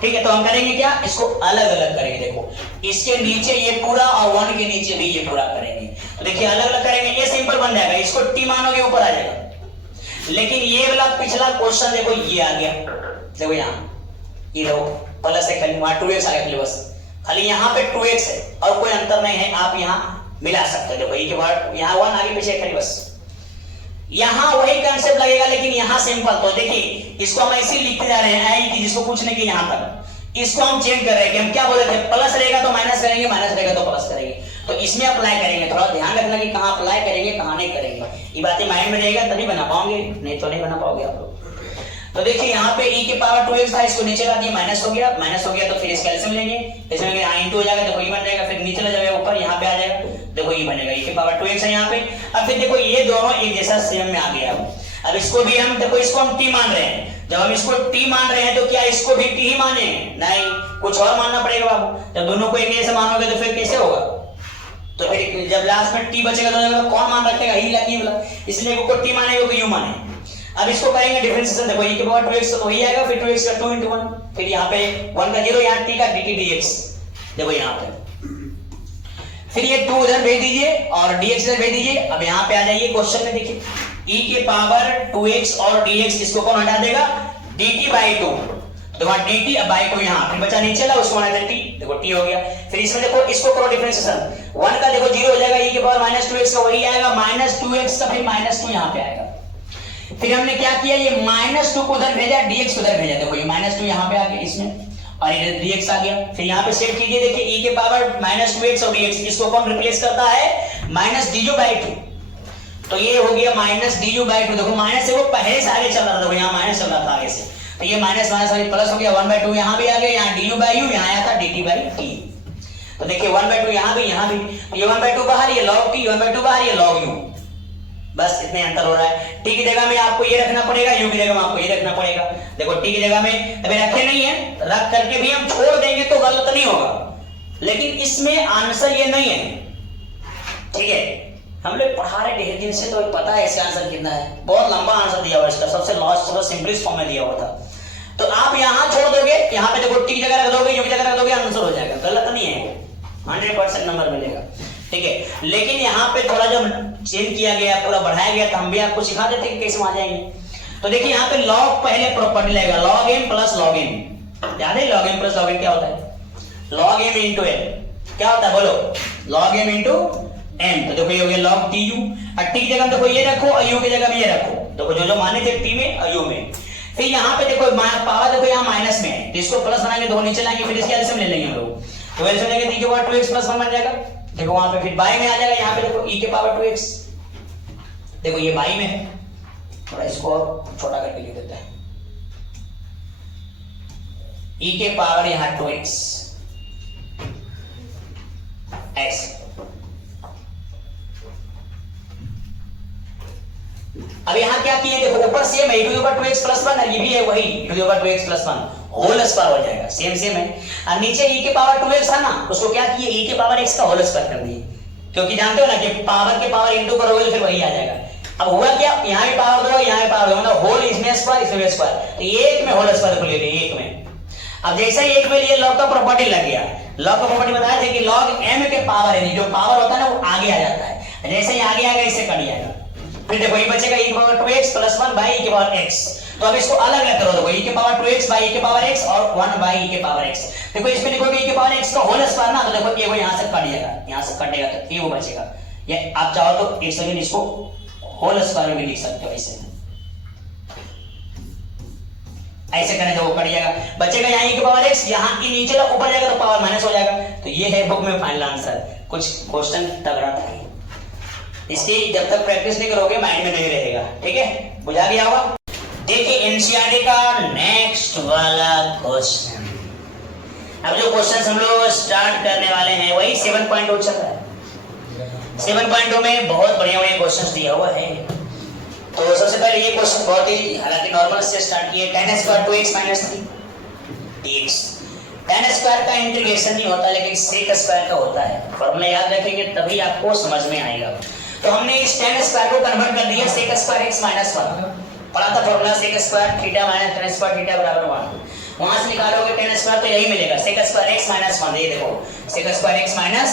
ठीक है, तो हम करेंगे क्या, इसको अलग अलग करेंगे। देखो इसके नीचे ये पूरा और 1 के नीचे भी ये पूरा करेंगे, तो देखिए अलग अलग करेंगे, ये सिंपल बन जाएगा, इसको t मानोगे ऊपर आ जाएगा। लेकिन ये वाला पिछला क्वेश्चन देखो ये आ गया, देखो यहाँ ये लो प्लस है, खाली वहां 2x आ गया, बस खाली यहाँ पे 2x है और कोई अंतर नहीं है, आप यहाँ मिला सकते हो। देखो ये के बाद यहाँ 1 आगे पीछे खाली, बस यहाँ वही कंसेप्ट लगेगा, लेकिन यहाँ सिंपल। तो देखिए इसको हम ऐसे लिखते जा रहे हैं कि जिसको कुछ नहीं कि यहाँ तक, इसको हम चेंज कर रहे हैं कि हम क्या बोले थे, प्लस रहेगा तो माइनस करेंगे, माइनस रहेगा तो प्लस करेंगे। तो इसमें अप्लाई करेंगे, थोड़ा ध्यान रखना कि कहाँ अप्लाई करेंगे कहाँ नहीं करेंगे, ये बातें माइंड में रहेगा तभी बना पाओगे, नहीं तो नहीं बना पाओगे आप लोग। तो देखिए यहाँ पे e के पावर 2x था, इसको नीचे ला दिया, माइनस हो गया, माइनस हो गया तो फिर इसका एलसीएम लेंगे, इसमें यहाँ इंटू हो जाएगा, देखो ये बन जाएगा, फिर नीचे ला जाएगा ऊपर, यहाँ पे आ जाएगा, देखो ये बनेगा e के पावर 2x है यहाँ पे। अब फिर देखो ये दोनों एक जैसा सेम में आ गया। अब इसको भी हम देखो, इसको हम t मान रहे हैं, जब हम इसको t मान रहे हैं तो क्या इसको भी t ही माने, नहीं कुछ और मानना पड़ेगा बाबू। जब दोनों को एक जैसे मानोगे तो फिर कैसे होगा, तो फिर जब लास्ट में t बचेगा तो कौन मान रखेगा, ही वाला, इसलिए को t मानेगा को u माने। अब इसको करेंगे डिफरेंशिएशन, देखो e के पावर 2x तो वही आएगा, फिर 2x का 2 into 1, फिर यहाँ पे 1 का 0, यहाँ t का dt dx, देखो यहाँ पे, फिर ये 2 उधर भेज दीजिए और dx इधर भेज दीजिए। अब यहाँ पे आ जाइए क्वेश्चन में, देखिए e के पावर 2x और dx, इसको कौन हटा देगा, dt by 2, तो वहां dt by 2 यहाँ फिर बचा नीचे ला, उसको हटा दे t, देखो t हो गया। फिर इसमें देखो इसको करो डिफरेंशिएशन, 1 का देखो 0 हो जाएगा, e के पावर -2x का वही आएगा, -2x का फिर -2 यहाँ पे आएगा। फिर हमने क्या किया, ये -2 को उधर भेजा, dx को उधर भेजा, देखो ये -2 यहाँ पे आ गया इसमें, और इधर dx आ गया। फिर यहाँ पे सेट कीजिए, देखिए e के पावर -2x और dx, इसको कौन रिप्लेस करता है, -du/2, तो ये हो गया -du/2। देखो माइनस से वो पहले से आगे चल रहा था, देखो यहाँ माइनस चल रहा था आगे से, तो ये माइनस माइनस प्लस हो गया, 1/2 यहाँ भी आ गया, यहाँ du/u, यहाँ आया था dt/t, तो देखिए 1/2 यहाँ भी, ये 1/2 बाहर, ये log t, 1/2 बाहर, ये log u, बस इतने अंतर हो रहा है। t की जगह में आपको ये रखना पड़ेगा, u की जगह में आपको ये रखना पड़ेगा। देखो t की जगह में अभी रखे नहीं है, रख करके भी हम छोड़ देंगे तो गलत नहीं होगा, लेकिन इसमें आंसर ये नहीं है, ठीक है। हम लोग पढ़ा रहे ढेर दिन से, तो पता है इसका आंसर कितना है, बहुत लंबा आंसर दिया हुआ इसका, सबसे लास्ट सबसे सिंपलेस्ट फॉर्म में दिया हुआ था। तो आप यहाँ छोड़ दोगे, यहाँ पे देखो t की जगह रख दोगे, u की जगह रख दोगे, आंसर हो जाएगा, गलत नहीं है, 100% नंबर मिलेगा, ठीक है। लेकिन यहाँ पे थोड़ा जो चेंज किया गया, पूरा बढ़ाया गया, तो हम भी आपको सिखा देते कि कैसे वहां जाएंगे। तो देखिए यहाँ पे log पहले प्रॉपर्टी लगेगा, log m plus log n, याद है log m plus log n क्या होता है, log m into n क्या होता है बोलो, log m into n। तो देखो ये हो गया log tu, और t की जगह देखो ये रखो और u की जगह भी ये रखो, देखो जो जो माने थे t में और u में। फिर यहाँ पे देखो पावर देखो यहाँ माइनस में है, तो इसको प्लस बनाएंगे, दो नीचे लाएंगे, फिर इसके एलसीएम ले लेंगे हम लोग, तो एलसीएम लेंगे तो e के पावर 2x प्लस 1 बन जाएगा, देखो वहां पे फिर बाई में आ जाएगा, यहाँ पे देखो e के पावर 2x, देखो ये बाई में है, थोड़ा इसको और छोटा करके लिख देते हैं, e के पावर यहाँ 2x ऐसे। अब यहाँ क्या किए, देखो ऊपर सेम है, e टू ऊपर 2x प्लस 1, ये भी है वही e टू ऊपर 2x प्लस 1 होल स्क्वायर हो जाएगा, सेम सेम है। और नीचे e के पावर 2x था ना, उसको क्या किए, e के पावर x का होल स्क्वायर कर दिए, क्योंकि जानते हो ना कि पावर के पावर इंटू करोगे फिर वही आ जाएगा। अब हुआ क्या, यहाँ भी पावर दो, यहाँ भी पावर दो, मतलब होल इसमें स्क्वायर इसमें स्क्वायर, तो एक में होल स्क्वायर को ले लिए एक में। अब जैसे ही एक में लिए log का प्रॉपर्टी लग गया, log का प्रॉपर्टी बताया था कि log m के पावर है, जो पावर होता है ना वो आगे आ जाता है, जैसे ही आगे आएगा इससे कट जाएगा। फिर देखो ये बचेगा e के power 2x plus 1 by e के पावर x, तो अब इसको अलग अलग करो, देखो e के पावर 2x बाई e के पावर x और 1 बाई e के पावर x। देखो इसमें लिखोगे e के पावर x का होल स्क्वायर ना, तो देखो ये वो यहाँ से कट जाएगा, यहाँ से कटेगा तो ये वो बचेगा। ये आप चाहो तो एक सेकंड इसको होल स्क्वायर में भी लिख सकते हो, ऐसे करने तो वो कट जाएगा, बचेगा यहाँ e के पावर x, यहाँ e नीचे ऊपर जाएगा तो पावर माइनस हो जाएगा। तो ये है बुक में फाइनल आंसर। कुछ क्वेश्चन तगड़ा था, इसकी जब तक प्रैक्टिस नहीं करोगे माइंड में नहीं रहेगा, ठीक है, बुझा गया होगा। देखिए एनसीईआरटी का नेक्स्ट वाला क्वेश्चन, अब जो क्वेश्चन हम लोग स्टार्ट करने वाले हैं वही 7.0 चल रहा है। 7.0 में बहुत बढ़िया बढ़िया क्वेश्चन दिया हुआ है। तो सबसे पहले ये क्वेश्चन बहुत ही हालांकि नॉर्मल से स्टार्ट किए, tan square 2x minus 3 dx। tan square का इंटीग्रेशन नहीं होता लेकिन sec स्क्वायर का होता है। फॉर्मूला याद रखेंगे तभी आपको समझ में आएगा। तो हमने इस tan स्क्वायर को कन्वर्ट कर दिया sec स्क्वायर x माइनस 1, पढ़ा था formula sec square theta minus tan square theta बराबर 1। वहां से निकालोगे tan स्क्वायर तो यही मिलेगा sec स्क्वायर x माइनस 1। ये देखो sec स्क्वायर x माइनस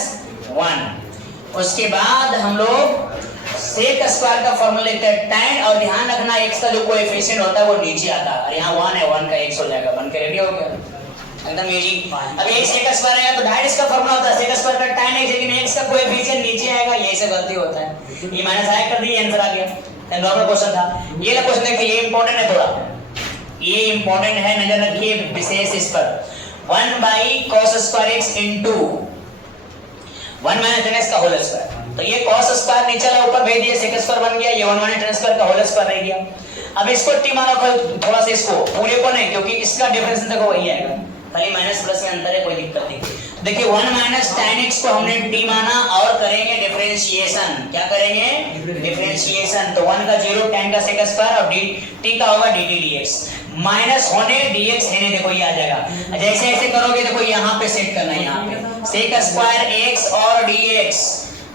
1। उसके बाद हम लोग सेक स्क्वायर का फॉर्मूला लेते हैं tan, और ध्यान रखना x का जो कोएफिशिएंट होता है वो नीचे आता है। और यहाँ 1 है, 1 का x हो जाएगा, बन के रेडी हो गया एकदम इजी। अब x सेक स्क्वायर है तो डायरेक्ट इसका फॉर्मूला होता है सेक स्क्वायर का tan x, लेकिन x का कोएफिशिएंट नीचे आएगा, यही से गलती होता है। ये माइनस आया कर दिए, आंसर आ गया। नॉर्मल क्वेश्चन था ये। वाला क्वेश्चन देखिए, ये इंपॉर्टेंट है थोड़ा, ये इंपॉर्टेंट है, नजर रखिए विशेष इस पर। 1 cos square x into 1 - tan x का होल स्क्वायर। तो ये cos स्क्वायर नीचे वाला ऊपर भेज दिया, sec स्क्वायर बन गया, ये 1 - tan स्क्वायर का होल स्क्वायर रह गया। अब इसको t मानो, थोड़ा सा इसको, पूरे को नहीं, क्योंकि इसका डिफरेंस देखो वही आएगा, खाली माइनस प्लस में अंतर है, कोई दिक्कत नहीं। देखिए 1 - tan x को हमने t माना और करेंगे डिफरेंशिएशन। क्या करेंगे? डिफरेंशिएशन। तो 1 का 0, tan का sec स्क्वायर और t का होगा dt dx। माइनस होने dx है, देखो ये आ जाएगा। जैसे ऐसे करोगे देखो यहाँ पे सेट करना है, यहाँ पे sec स्क्वायर x और dx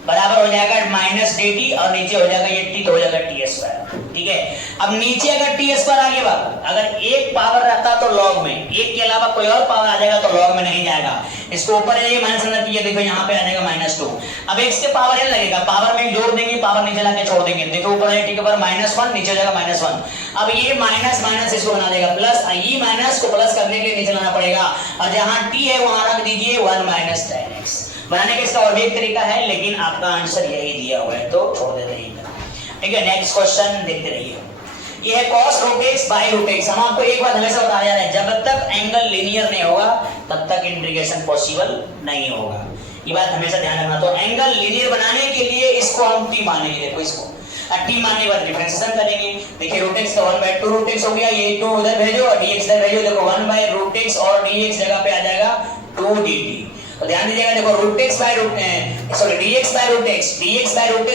बराबर हो जाएगा माइनस dt, और नीचे हो जाएगा ये t, तो हो जाएगा t स्क्वायर। ठीक है, अब नीचे अगर t स्क्वायर आगे बात, अगर एक पावर रहता तो लॉग में, एक के अलावा कोई और पावर आ जाएगा तो लॉग में नहीं जाएगा। इसको ऊपर है माइनस अंदर किया, देखो यहाँ पे आ जाएगा -2। अब x के पावर n लगेगा, पावर में जोड़ देंगे, पावर नीचे लाके छोड़ देंगे। देखो ऊपर है t के पावर -1, नीचे जाएगा -1। अब ये माइनस माइनस इसको बना देगा प्लस, ये माइनस को प्लस करने के लिए नीचे लाना पड़ेगा, और जहां t है वहां रख दीजिए 1 - tan x। बनाने का इसका और भी एक तरीका है, लेकिन आपका आंसर यही दिया हुआ है तो छोड़ देते हैं। ठीक है, नेक्स्ट क्वेश्चन देखते रहिए। ये है cos √x बाय √x। हम आपको एक बात हमेशा बता रहे हैं, जब तक एंगल लीनियर नहीं होगा तब तक इंटीग्रेशन पॉसिबल नहीं होगा, ये बात हमेशा ध्यान रखना। तो एंगल लीनियर बनाने के लिए इसको हम t मानेंगे, देखो इसको t मानने के बाद डिफरेंशिएशन करेंगे। देखिए √x का 1/2 √x हो गया, ये 2 उधर भेजो और dx इधर भेजो, देखो 1/√x और dx जगह पे आ जाएगा 2 dt। तो ध्यान दीजिएगा, देखो dx बाय √x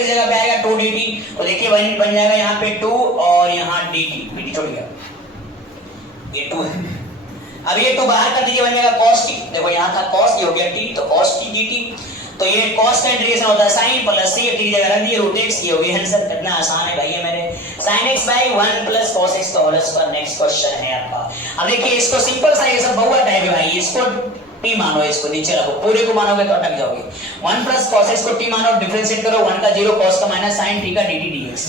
जगह पे आएगा 2 dt। तो देखिए बन जाएगा यहाँ पे 2 और यहाँ dt छोड़ गया, ये 2 है। अब ये 2 बाहर कर दीजिए, बन जाएगा cos t। देखो यहाँ था cos, ये हो गया t, तो cos t dt। तो ये cos का इंटीग्रेशन होता है sin प्लस c, t जगह रख दिए √x, ये हो गया आंसर। कितना आसान है भाई ये मेरे। sin x by 1 + cos x का होल स्क्वायर नेक्स्ट क्वेश्चन है आपका। अब देखिए इसको सिंपल सा, ये सब बहुआ टाइप है भाई, इसको t मानो, इसको नीचे रखो, पूरे को मानोगे तो अटक जाओगे। 1 + cos x को t मानो, डिफरेंशिएट करो, 1 का 0, cos का माइनस, sin t का dt dx,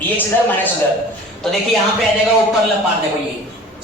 dx इधर माइनस उधर। तो देखिए यहाँ पे आ जाएगा ऊपर वाला पार्ट, देखो ये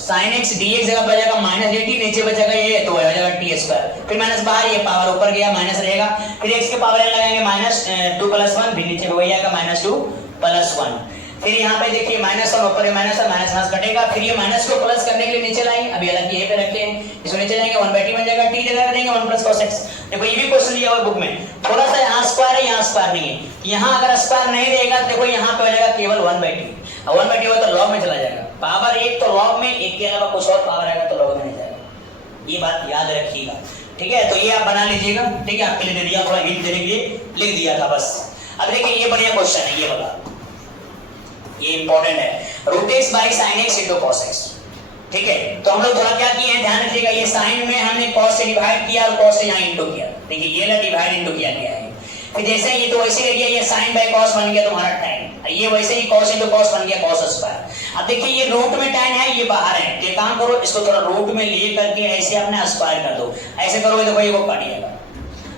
sin x dx जगह पे आ जाएगा -dt, नीचे बचेगा ये, तो हो जाएगा t स्क्वायर, फिर माइनस बाहर, ये पावर ऊपर गया, माइनस रहेगा, फिर x के पावर n लगाएंगे -2 + 1, फिर नीचे वही आएगा -2 + 1। फिर यहाँ पे देखिए -1 ऊपर है, माइनस माइनस कटेगा, फिर ये माइनस को प्लस करने के लिए नीचे लाएंगे, अभी अलग ये पे रखे हैं, इसको नीचे लाएंगे, 1/t बन जाएगा, t जगह देंगे 1 + cos x। देखो ये भी क्वेश्चन दिया हुआ बुक में, थोड़ा सा यहाँ स्क्वायर है, यहाँ स्क्वायर नहीं है। यहाँ अगर स्क्वायर नहीं रहेगा देखो यहाँ पे हो जाएगा केवल 1/t, और 1/t होगा तो लॉग में चला जाएगा, पावर एक तो लॉग में, एक के अलावा कुछ और पावर आएगा तो लॉग में नहीं जाएगा, ये बात याद रखिएगा। ठीक है, तो ये आप बना लीजिएगा। ठीक है, आपके लिए दे दिया, थोड़ा हिंट देने के लिए लिख दिया था बस। अब देखिए ये बढ़िया क्वेश्चन है, ये वाला ये इंपॉर्टेंट है, √x bye sin x * cos x। ठीक है, तो हम लोग थोड़ा क्या किए हैं, ध्यान रखिएगा, ये sin में हमने cos से डिवाइड किया और cos से यहाँ इंटू किया। देखिए ये ना डिवाइड इंटू किया गया है, फिर जैसे ये तो वैसे रह गया, ये sin बाय cos बन गया तुम्हारा tan, ये वैसे ही cos * cos बन गया cos स्क्वायर। अब देखिए ये रूट में tan है, ये बाहर है, ये काम करो, इसको थोड़ा रूट में ले करके ऐसे अपने स्क्वायर कर दो, ऐसे करोगे तो ये वो कट जाएगा,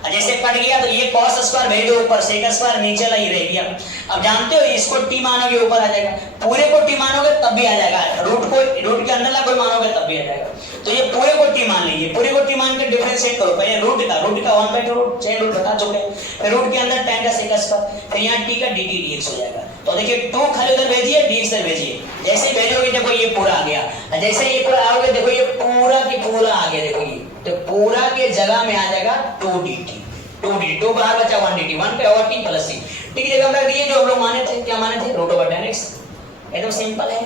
जैसे कट गया तो ये cos स्क्वायर भेज दो ऊपर, sec स्क्वायर नीचे ला ही रह गया। अब जानते हो इसको t मानोगे ऊपर आ जाएगा, पूरे को t मानोगे तब भी आ जाएगा, रूट के अंदर ला कोई मानोगे तब भी आ जाएगा। तो ये पूरे को t मान लीजिए, पूरे को t मान के डिफरेंशिएट करो, पहले रूट का 1/2 चेन रूट बता चुके, फिर रूट के अंदर tan का sec स्क्वायर, फिर यहाँ t का dt dx हो जाएगा। तो देखिए 2 खाली उधर भेजिए, dx इधर भेजिए, जैसे भेजोगे देखो ये पूरा आ गया, जैसे ये पूरा आओगे देखो ये पूरा की पूरा आ गया, देखो ये तो पूरा के जगह में आ जाएगा 2 dt, 2 बाहर बचा 1 dt, 1 पे और t प्लस c। ठीक है, जगह हम रख दिए जो हम लोग माने थे, क्या माने थे, √tan x। एकदम सिंपल है,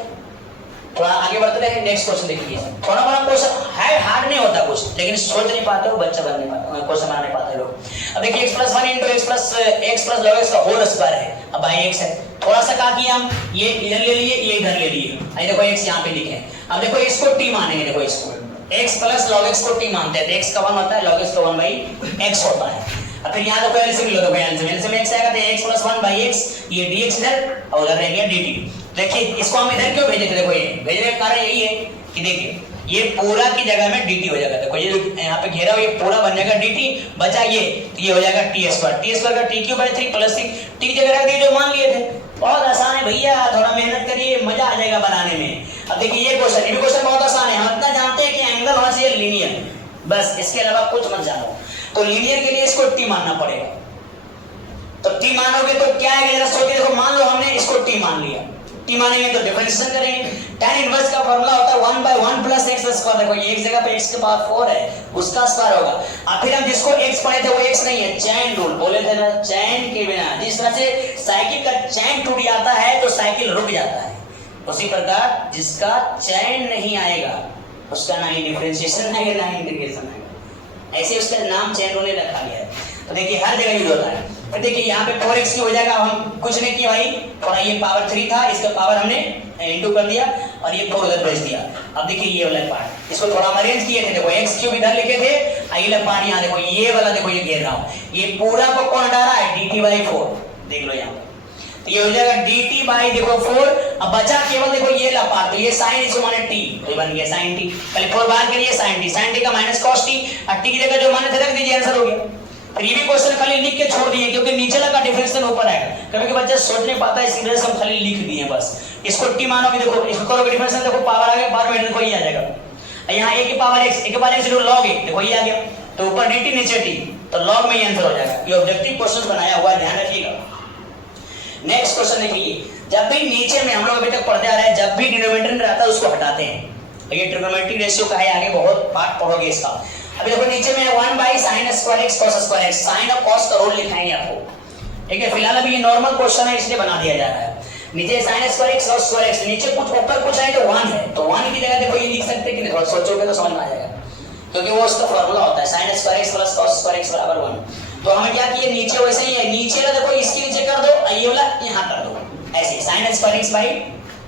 थोड़ा आगे बढ़ते हैं। नेक्स्ट क्वेश्चन देखिए, थोड़ा बड़ा क्वेश्चन है, हार्ड नहीं होता कुछ, लेकिन सोच नहीं पाते हो, बच्चा बन नहीं पाते, क्वेश्चन बना नहीं पाते लोग। अब देखिए x plus 1 into x plus log x का होल स्क्वायर है। अब बाई x है, थोड़ा सा क्या किया हम, ये इधर ले लिए, ये इधर ले लिए। अब देखो x यहाँ पे लिखे। अब देखो इसको t मानेंगे, देखो इसको x प्लस लॉग एक्स को t मानते हैं, तो x का 1 होता है, लॉग एक्स का 1 बाई x होता है। अब फिर यहाँ देखो एलसीएम लो, देखो एलसीएम x आएगा तो x प्लस 1 बाई x, ये dx इधर और उधर रह गया dt। देखिए इसको हम इधर क्यों भेजे थे, देखो ये भेजने का कारण यही है कि देखिए ये पूरा की जगह में dt हो जाएगा। देखो ये यहाँ पे घेरा हुआ, ये पूरा बन जाएगा dt, बचा ये तो ये हो जाएगा टी स्क्वायर का t cube by 3 plus 3, t की जगह रख दिए जो मान लिए थे। बहुत आसान है भैया, थोड़ा मेहनत करिए, मजा आ जाएगा बनाने में। अब देखिए ये क्वेश्चन बहुत आसान है, हम इतना जानते हैं कि एंगल होना चाहिए लीनियर, बस इसके अलावा कुछ मत जानो। तो लीनियर के लिए इसको t मानना पड़ेगा, तो t मानोगे तो क्या है, जरा सोचिए। देखो मान लो हमने इसको t मान लिया, t मानेंगे तो डिफरेंशिएशन करेंगे। tan इनवर्स का फार्मूला होता है 1 बाय 1 प्लस x स्क्वायर। देखो ये एक जगह पे x के पावर 4 है, उसका स्क्वायर होगा। अब फिर हम जिसको x पढ़े थे वो x नहीं है, चैन रूल बोले थे ना, चैन के बिना जिस तरह से साइकिल का चैन टूट जाता है तो साइकिल रुक जाता है, उसी प्रकार जिसका चैन नहीं आएगा उसका ना ही डिफरेंशिएशन आएगा ना ही इंटीग्रेशन आएगा। ऐसे उसका नाम चैन रूल रखा गया है। तो देखिए हर जगह यूज होता है। फिर देखिए यहाँ पे 4x की हो जाएगा, हम कुछ नहीं किया भाई, थोड़ा ये पावर 3 था, इसका पावर हमने इंटू कर दिया और ये 4 उधर भेज दिया। अब देखिए ये वाला पार्ट, इसको थोड़ा हम अरेंज किए थे, देखो x क्यूब इधर लिखे थे, ये वाला पार्ट यहाँ देखो, ये वाला देखो ये घेर रहा हूँ, ये पूरा को कौन हटा रहा है, dt बाई 4, देख लो यहाँ पे। तो ये हो जाएगा dt बाई देखो 4। अब बचा केवल देखो ये ला पार्ट, तो ये sin इसको माने t, ये बन गया sin t, पहले 4 बार के लिए sin t का माइनस cos t, और t की जगह जो माने थे रख दीजिए, आंसर हो गया। ये भी क्वेश्चन खाली लिख के छोड़ दिए क्योंकि नीचे लगा डिफरेंशिएशन ऊपर आएगा, कभी कभी बच्चा सोच नहीं पाता है, इसी वजह से हम खाली लिख दिए बस। इसको t मानोगे, देखो इसको करोगे डिफरेंशिएशन, देखो पावर आ गया, पावर में देखो ये आ जाएगा, यहाँ a की पावर x, a की पावर x log a, देखो ये आ गया, तो ऊपर dt नीचे t, तो log में ये आंसर हो जाएगा। ये ऑब्जेक्टिव क्वेश्चन बनाया हुआ है, ध्यान रखिएगा। नेक्स्ट क्वेश्चन देखिए, जब भी नीचे में हम लोग अभी तक पढ़ते आ रहे हैं, जब भी डिनोमिनेटर रहता है उसको हटाते हैं, ये ट्रिग्नोमेट्रिक रेशियो का है, आगे बहुत पार्ट पढ़ोगे इसका। अभी देखो नीचे में 1 by sin square x cos square x, sin और cos का रोल लिखाएंगे आपको, ठीक है। फिलहाल अभी ये नॉर्मल क्वेश्चन है इसलिए बना दिया जा रहा है। नीचे sin square x cos square x, नीचे कुछ ऊपर कुछ है तो 1 है, तो 1 की जगह देखो ये लिख सकते हैं कि नहीं, थोड़ा सोचोगे तो समझ में आ जाएगा, क्योंकि वो उसका फार्मूला होता है sin square x plus cos square x बराबर 1। तो हमें क्या किए, नीचे वैसे ही है, नीचे वाला देखो इसके नीचे कर दो, ये वाला यहाँ कर दो, ऐसे sin square x by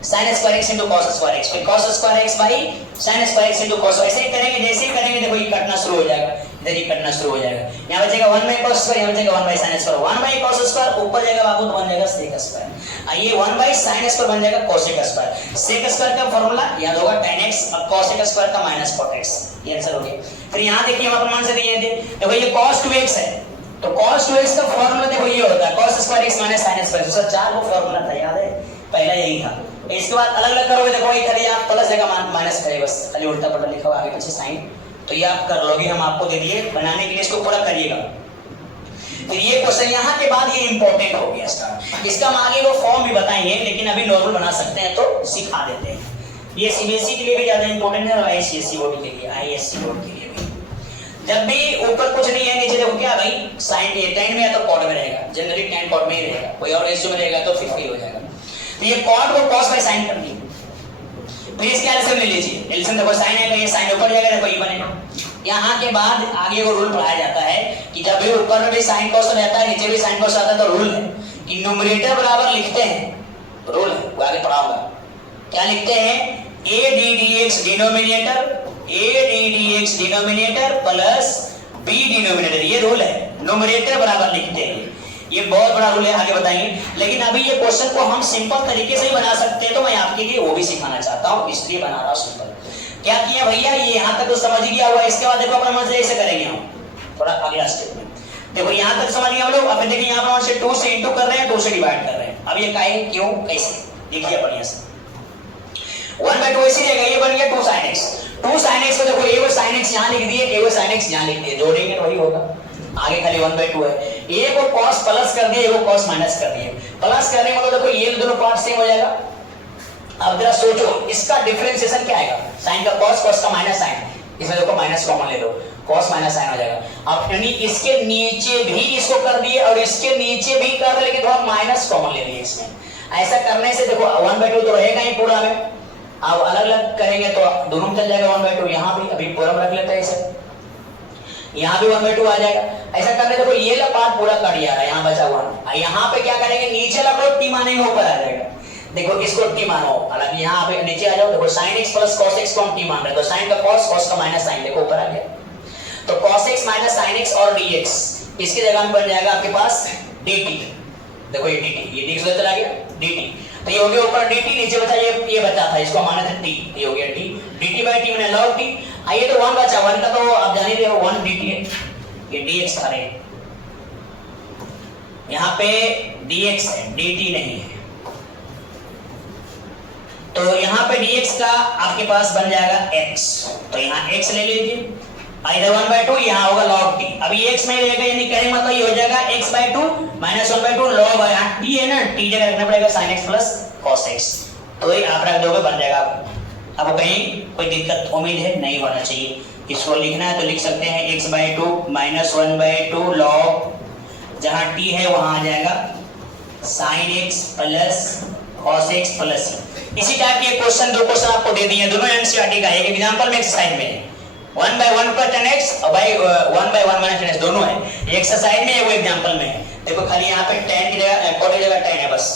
sin square x into cos square x, फिर cos square x by sin square x into cos, ऐसे ही करेंगे। जैसे ही करेंगे देखो ये कटना शुरू हो जाएगा, इधर ये कटना शुरू हो जाएगा, यहाँ बचेगा 1 बाई cos स्क्वायर, यहाँ बचेगा 1 by sin square, 1 by cos square ऊपर जाएगा बाबू तो बन जाएगा sec स्क्वायर, ये 1 बाई sin स्क्वायर बन जाएगा cosec स्क्वायर। sec स्क्वायर का फार्मूला याद होगा tan x, अब cosec स्क्वायर का माइनस cot x, ये आंसर हो गया। फिर यहाँ देखिए हम मान से दिए थे, देखो ये cos 2x है, तो cos 2x का फार्मूला देखो ये होता है cos square x minus sin square, दूसरा 4 को फार्मूला था, याद है, पहला यही था। इसके बाद अलग अलग करोगे, देखो ये खाली आप प्लस जगह माइनस करें, बस खाली उल्टा पलटा लिखा हुआ आगे पीछे साइन, तो ये आप कर लोगे, हम आपको दे दिए बनाने के लिए, इसको पूरा करिएगा। फिर ये क्वेश्चन यहाँ के बाद ये इंपॉर्टेंट हो गया इसका हम आगे वो फॉर्म भी बताएंगे, लेकिन अभी नॉर्मल बना सकते हैं तो सिखा देते हैं। ये सीबीएसई के लिए भी ज्यादा इंपॉर्टेंट है और आईसीएसई बोर्ड के लिए, आईएससी बोर्ड के लिए भी। जब भी ऊपर कुछ नहीं है, नीचे देखो क्या भाई साइन, ये tan में या तो cot में रहेगा, जनरली tan cot में ही रहेगा, कोई और रेशियो में रहेगा तो 50 हो जाएगा। तो ये cot को cos बाय sin कर दी, फिर इसके एलसीएम ले लीजिए, एलसीएम देखो sin है तो ये sin ऊपर जाएगा, देखो ये बनेगा। यहाँ के बाद आगे वो रूल पढ़ाया जाता है कि जब भी ऊपर में भी sin cos रहता है, नीचे भी sin cos आता है, तो रूल है कि न्यूमरेटर बराबर लिखते हैं, रूल है वो आगे पढ़ाऊंगा। क्या लिखते हैं, a ddx denominator, a ddx denominator plus b denominator, ये रूल है, न्यूमरेटर बराबर लिखते हैं, ये बहुत बड़ा रूल है, आगे बताएंगे। लेकिन अभी ये क्वेश्चन को हम सिंपल तरीके से ही बना सकते हैं, तो मैं आपके लिए वो भी सिखाना चाहता हूँ, इसलिए बना रहा हूँ सिंपल। क्या किया भैया, ये यहाँ तक तो समझ गया हुआ, इसके बाद देखो अपना मन से ऐसे करेंगे हम थोड़ा अगला स्टेप में। देखो यहाँ तक समझ गए हम लोग, अब देखिए यहाँ पर से 2 से इंटू कर रहे हैं, 2 से डिवाइड कर रहे हैं। अब ये काहे, क्यों, कैसे, देखिए बढ़िया से 1/2 ऐसे रहेगा, ये बन गया 2 sin x, 2 sin x को देखो a को sin x यहाँ लिख दिए, a को sin x यहाँ लिख दिए, जोड़ेंगे वही होगा, आगे खाली 1/2 है। a को cos प्लस कर दिए, a को cos माइनस कर दिए, प्लस करने में मतलब देखो ये दोनों पार्ट सेम हो जाएगा। अब जरा सोचो इसका डिफरेंशिएशन क्या आएगा, sin का cos, cos का माइनस sin, इसमें देखो माइनस कॉमन ले लो, cos माइनस sin हो जाएगा। अब यानी इसके नीचे भी इसको कर दिए और इसके नीचे भी कर रहे, लेकिन थोड़ा माइनस कॉमन ले लिए इसमें। ऐसा करने से देखो 1/2 तो रहेगा ही पूरा में, अब अलग अलग करेंगे तो दोनों में चल जाएगा 1/2, यहाँ भी अभी पूरा रख लेते हैं इसे, यहाँ भी 1/2 आ जाएगा। ऐसा करने देखो ये वाला पार्ट पूरा कट जा रहा है, यहाँ बचा हुआ। यहाँ पे क्या करेंगे, नीचे वाला को टी मानेंगे, ऊपर आ जाएगा। देखो इसको टी मानो, हालांकि यहाँ पे नीचे आ जाओ। देखो sin x plus cos x को हम टी मान रहे हैं, तो sin का cos, cos का माइनस sin, देखो ऊपर आ गया। तो cos x minus sin x और dx, इसकी जगह में बन जाएगा आपके पास dt। देखो ये dt, ये dx उधर चला गया dt, तो ये हो गया ऊपर dt, नीचे बचा ये बचा था, इसको माना था t, ये हो गया t, dt बाई t मैंने log t। आइए तो 1 बचा, 1 का तो आप जान ही रहे हो 1 dt है, ये dx था रे, यहाँ पे dx है, dt नहीं है। तो यहाँ पे dx का आपके पास बन जाएगा x, तो यहाँ x ले लीजिए, इधर 1/2, यहाँ होगा log t। अभी x में रहेगा, यानी कहने मतलब ये हो जाएगा x/2 माइनस 1/2 log, यहाँ t है ना, t जगह रखना पड़ेगा sin x plus cos x, तो ये आप रख दोगे, बन जाएगा। अब कहीं कोई दिक्कत उम्मीद है नहीं होना चाहिए। इसको लिखना है तो लिख सकते हैं x/2 माइनस 1/2 log, जहाँ t है वहां आ जाएगा sin x plus cos x plus. इसी टाइप के क्वेश्चन, 2 क्वेश्चन आपको दे दिए, दोनों एनसीईआरटी का, एक एग्जांपल में एक्सरसाइज में 1/1 पर 10x और बाई 1/1 माइनस 10x दोनों है, एक एक्सरसाइज में है वो एग्जांपल में। देखो खाली यहाँ पे 10 की जगह कोड की जगह 10 है बस,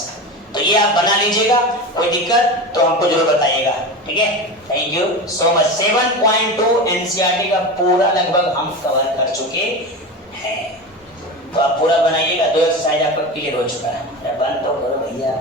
तो ये आप बना लीजिएगा, कोई दिक्कत तो हमको जरूर बताइएगा, ठीक है। Thank you so much. 7.2 NCERT का पूरा लगभग हम कवर कर चुके हैं, तो आप पूरा बनाइएगा। 2 एक्सरसाइज आपका क्लियर हो चुका है। बंद तो करो भैया।